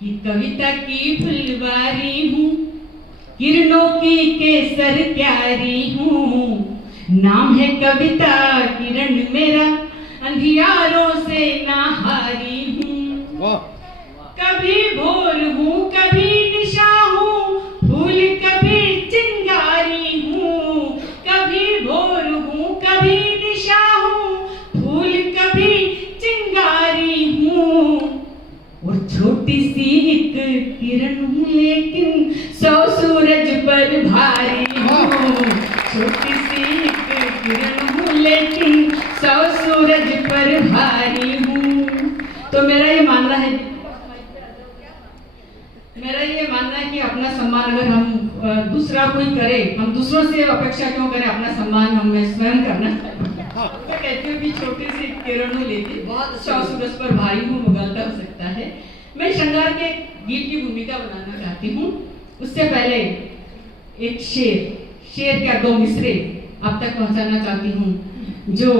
कि कविता की फुलवारी हूँ, किरणों की केसर क्यारी हूँ। नाम है कविता किरण मेरा, अंधियारों से ना हारी हूँ। कभी भोर हूँ कभी निशा हूँ, फूल कभी चिंगारी हूँ। कभी भोर हूँ कभी निशा हूँ, फूल कभी चिंगारी हूँ। और छोटी सी एक किरण हूँ लेकिन 100 सूरज पर भारी हूँ। छोटी सी एक किरण हूँ लेकिन 100 सूरज पर भारी हूँ। तो मेरा ये मानना है कि अपना सम्मान अगर हम दूसरा कोई करे, हम दूसरों से अपेक्षा क्यों करें, अपना सम्मान हमें स्वयं करना चाहिए। मैं कहती हूँ कि छोटी सी किरण हूँ लेकिन 100 सूरज पर भारी हूँ, मुगलता हो सकता है। मैं श्रृंगार के गीत की भूमिका बनाना चाहती हूँ। उससे पहले एक शेर क्या 2 मिसरे आप तक पहुँचाना चाहती हूँ जो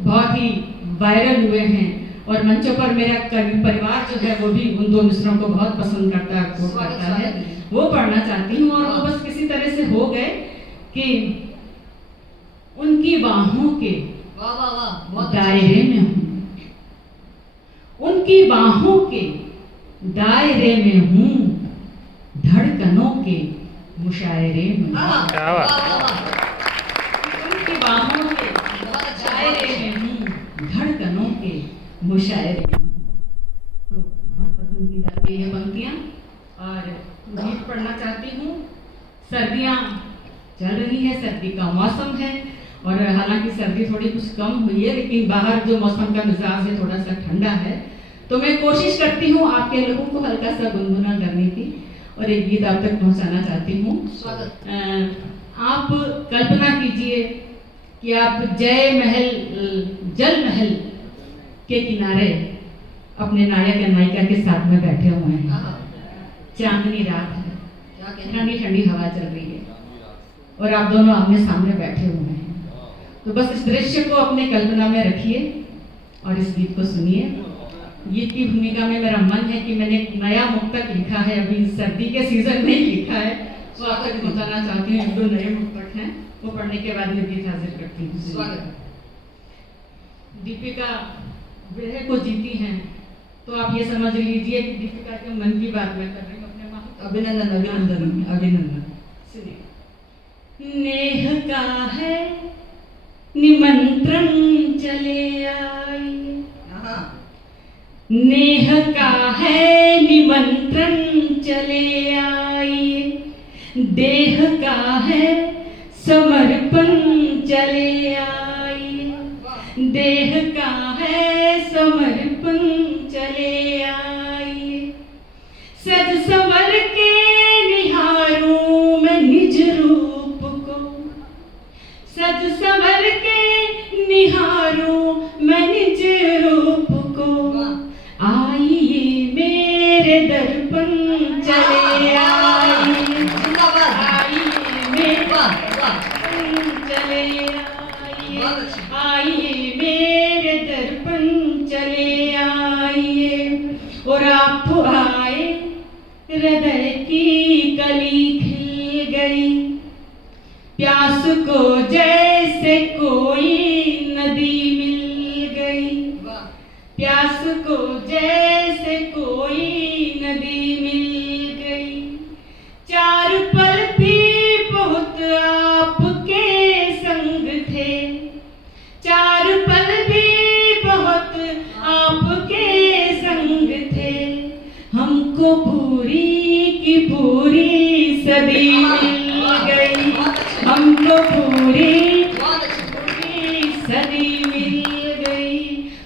बहुत ही वायरल हुए हैं और मंचों पर मेरा परिवार जो है वो भी उन 2 मिसरों को बहुत पसंद करता है, वो पढ़ना चाहती हूँ। और वो बस किसी तरह से हो गए कि उनकी बाहों के दायरे में हूँ, उनकी बाहों के दायरे में हूँ, धड़कनों के मुशायरे में। उनकी बाहों के दायरे में हूँ, धड़कनों के मुशायरे में। तो बहुत पसंद की जाती है पंक्तियाँ और गीत पढ़ना चाहती हूँ। सर्दियाँ चल रही है, सर्दी का मौसम है और हालांकि सर्दी थोड़ी कुछ कम हुई है, लेकिन बाहर जो मौसम का मिजाज है थोड़ा सा ठंडा है। तो मैं कोशिश करती हूँ आपके लोगों को हल्का सा गुनगुना करने की और एक गीत आप तक पहुँचाना चाहती हूँ। आप कल्पना कीजिए कि आप जल महल के किनारे अपने नायक या नायिका के साथ में बैठे हुए हैं। चांदनी रात है, ठंडी ठंडी हवा चल रही है और आप दोनों आमने सामने बैठे हुए हैं। तो बस इस दृश्य को अपने कल्पना में रखिए और इस गीत को सुनिए। गीत की भूमिका में मेरा मन है कि मैंने एक नया मुक्तक लिखा है, अभी सर्दी के सीजन में ही लिखा है, तो आप तक पहुँचाना चाहती हूँ। 2 नए मुक्तक हैं, वो पढ़ने के बाद में गीत हाजिर करती हूँ। दीपिका विरह को जीती हैं, तो आप ये समझ लीजिए कि दीपिका के मन की बात मैं कर रही हूँ अपने माँ। अभिनंदन सुनिए। नेह का है निमंत्रण चले आइए, नेह का है निमंत्रण चले आइए, देह का है समर्पण चले आइए, देह का है समर्पण चले आइए। सज संवर के निहारूं मैं निज रूप को, सज संवर के निहारूं मैं निज रूप को, आइए मेरे दर्पण चले आइए, आइए मेरे दर्पण चले आइए, आइए मेरे दर्पण चले आइए। और आप आए हृदय की कली खिल गई, प्यास को जैसे कोई नदी मिल गई, प्यास को जैसे कोई नदी मिल गई। 4 पल भी बहुत आपके संग थे, 4 पल भी बहुत आपके संग थे। हमको पूरी की पूरी सदी मिल गई, हमको पूरी सदी मिल गई।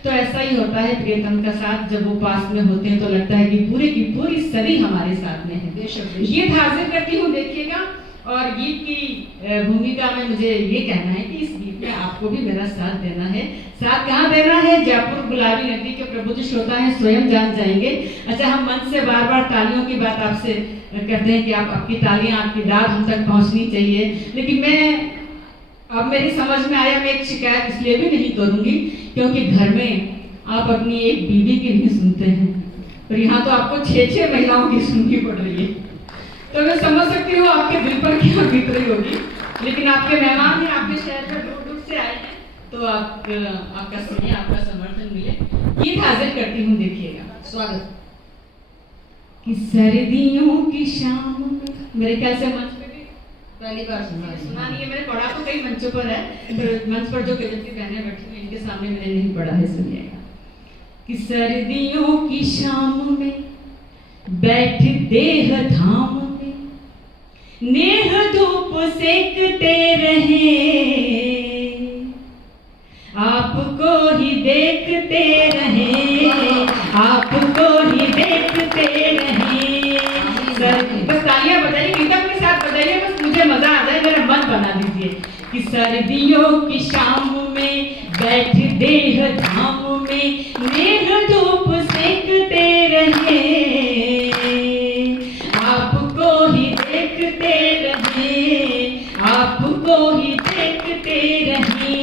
तो ऐसा ही होता है प्रियतम का साथ, जब वो पास में होते हैं तो लगता है कि पूरी की पूरी सदी हमारे साथ में है। गीत हाजिर करती हूँ, देखिएगा। और गीत की भूमिका में मुझे ये कहना है कि इस गीत में आपको भी मेरा साथ देना है। साथ कहाँ देना है? जयपुर गुलाबी नगरी के प्रबुद्ध श्रोता हैं, स्वयं जान जाएंगे। अच्छा, हम मंच से बार बार तालियों की बात आपसे करते हैं कि आप आपकी तालियां, आपकी दाद हम तक पहुंचनी चाहिए, लेकिन मैं अब मेरी समझ में आया, मैं एक शिकायत इसलिए भी नहीं करूंगी क्योंकि घर में आप अपनी एक बीवी की नहीं सुनते हैं, और यहाँ तो आपको 6 महिलाओं की सुननी पड़ रही है। तो मैं समझ सकती हूँ आपके दिल पर क्या बीत रही होगी, लेकिन आपके मेहमान हैं, आपके शहर में दूर दूर से आए हैं, तो आपका स्नेह, आपका समर्थन मिले। गीत हाजिर करती हूँ, देखिएगा। स्वागत। कि सर्दियों की शाम में, मेरे ख्याल से मंच पे भी पहली बार सुना नहीं है मैंने, पढ़ा तो कई मंचों पर है, पर मंच पर जो गजल की बहनें बैठी हुई इनके सामने मैंने नहीं पढ़ा है, सुनिएगा। कि सर्दियों की शाम में बैठ देह धाम में, नेह धूप सेकते रहे, आपको ही देखते रहे, आपको ही देखते रहे। बस तालियां बजाइए, गीतम के साथ बजाइए, बस मुझे मजा आ जाए, मेरा मन बना दीजिए। कि सर्दियों की शाम में बैठ देह धाम में, नेह धूप सेकते रहे, आपको ही देखते रहे, आपको ही देखते रहे।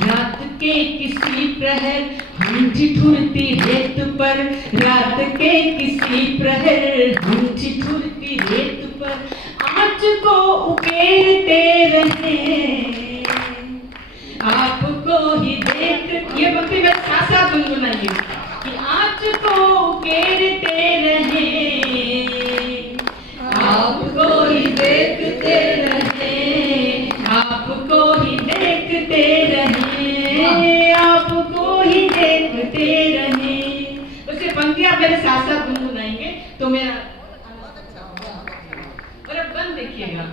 रात के किसी प्रहर हम ठिठुरती रेत पर, रात के किसी प्रहर हम ठिठुरती रेत पर, आँच को उकेरते रहे, आपको ही देख। ये पंक्ति में साथ साथ गुनगुनाइए। कि आँच को उकेरते रहे, आपको ही देखते रहे, आपको ही देखते रहे, आपको ही देखते रहे। उसे पंक्तियां मेरे साथ साथ गुनगुनाएंगे तो मेरा, और अब बंद देखिएगा।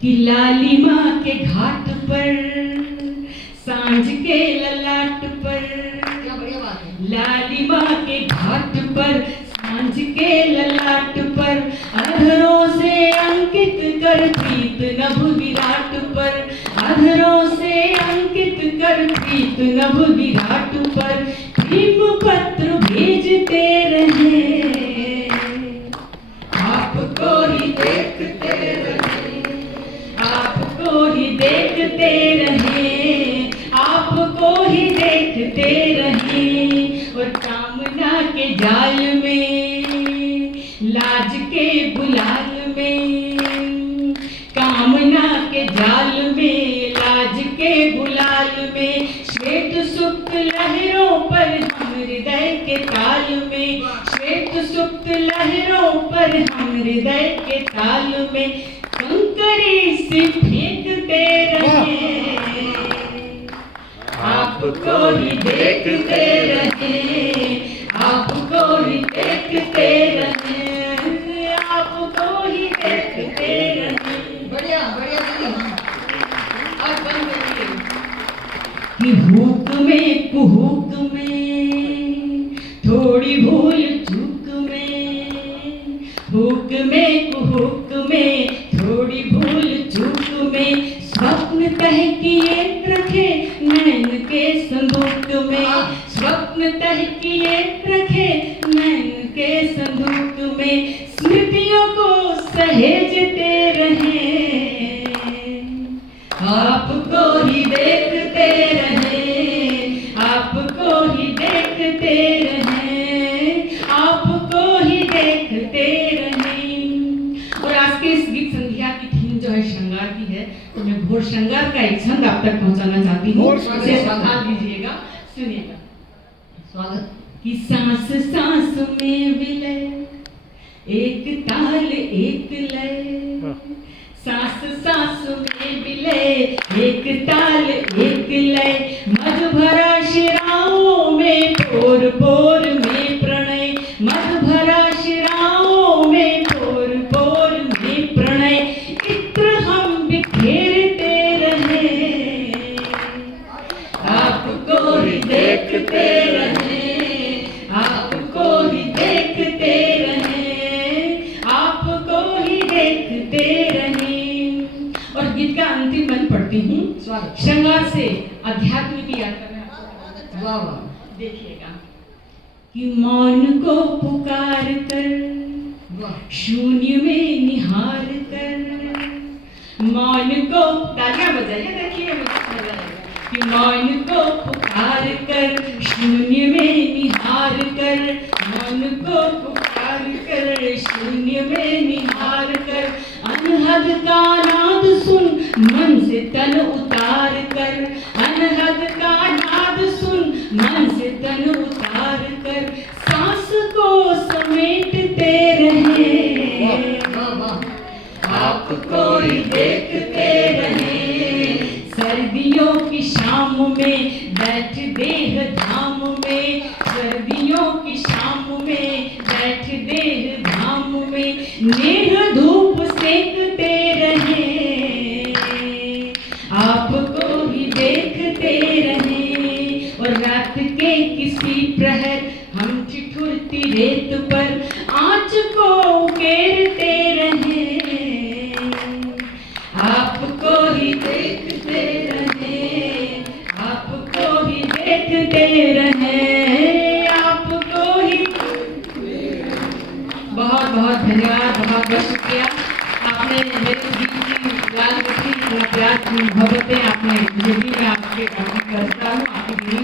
कि लालिमा के घाट पर, सांझ के ललाट पर, क्या बढ़िया बात है। लालिमा के घाट पर, सांझ के ललाट पर, अधरों से अंकित कर प्रीत नभ विराट पर, अधरों से अंकित कर प्रीत नभ विराट पर, प्रेम पत्र भेजते रहे, आपको ही देखते रहे, आपको ही देखते रहे, आपको ही देखते रहे। और कामना के जाल में, लाज के गुलाल में, कामना के जाल में, लाज के गुलाल में, श्वेत सुप्त लहरों पर हम हृदय के ताल में, श्वेत सुप्त लहरों पर हम हृदय के ताल में, कंकरी से फेंकते रहे, आपको ही देखते रहे, आपको ही देखते रहे, आपको ही देखते रहे। बढ़िया बढ़िया दीदी। अब बंद करिए। कि हुक में कुहुक में, थोड़ी भूल चूक में, हुक में कुहुक में, थोड़ी भूल चूक में, स्वप्न तह किए रखे नैन के संदूक में, स्वप्न तह किए रखे नैन के संदूक में, स्मृतियों को सहेजते रहे, आपको ही देखते रहे, आपको ही देखते रहे, आपको ही देखते रहे। और आज के इस गीत संध्या की थीम जो है श्रृंगार की है, तो मैं घोर श्रृंगार का एक छंद आप तक पहुंचाना चाहती हूँ, उसे संभाल लीजिएगा, सुनिएगा। स्वागत। कि सांस सांस में विलय, एक ताल एक लय, सांस सांस में विलय, एक ताल एक लय, मधु भरा शिराओं में, पोर पोर में प्रणय, मधु भरा शिराओं में, पोर पोर में प्रणय, इत्र हम बिखेरते रहे, आपको ही देखते रहे, आपको ही देखते रहे, आपको ही देखते रहे। और गीत का अंतिम बंद पढ़ती हूँ। श्रृंगार से अध्यात्म की यात्रा में आपको, वाह वाह, देखिएगा। कि मौन को पुकार कर, शून्य में निहार कर, मौन को, तालियां बजाइए, देखिए मजा आएगा। कि मौन को पुकार कर, शून्य में निहार कर, मौन को पुकार कर, शून्य में निहार कर, अनहद का नाद सुन मन से तन उतार कर, अनहद का नाद सुन मन से तन उतार कर, सांस को समेटते रहे, आपको ही देखते रहे। सर्दियों की शाम में बैठ देह धाम में, सर्दियों की शाम में बैठ देह धाम में, नेह धूप सेकते रहे, आपको ही देखते रहे। और रात के किसी प्रहर हम ठिठुरती रेत पर आँच को उकेरते रहे, आपको ही देखते रहे, आपको ही देखते रहे, आपको ही। बहुत बहुत धन्यवाद, बहुत बहुत शुक्रिया। आपने मेरे गीत की लाल रखी, अपना प्यार, मोहब्बतें आपने मुझे दी। मैं आपके करता हूँ, आपकी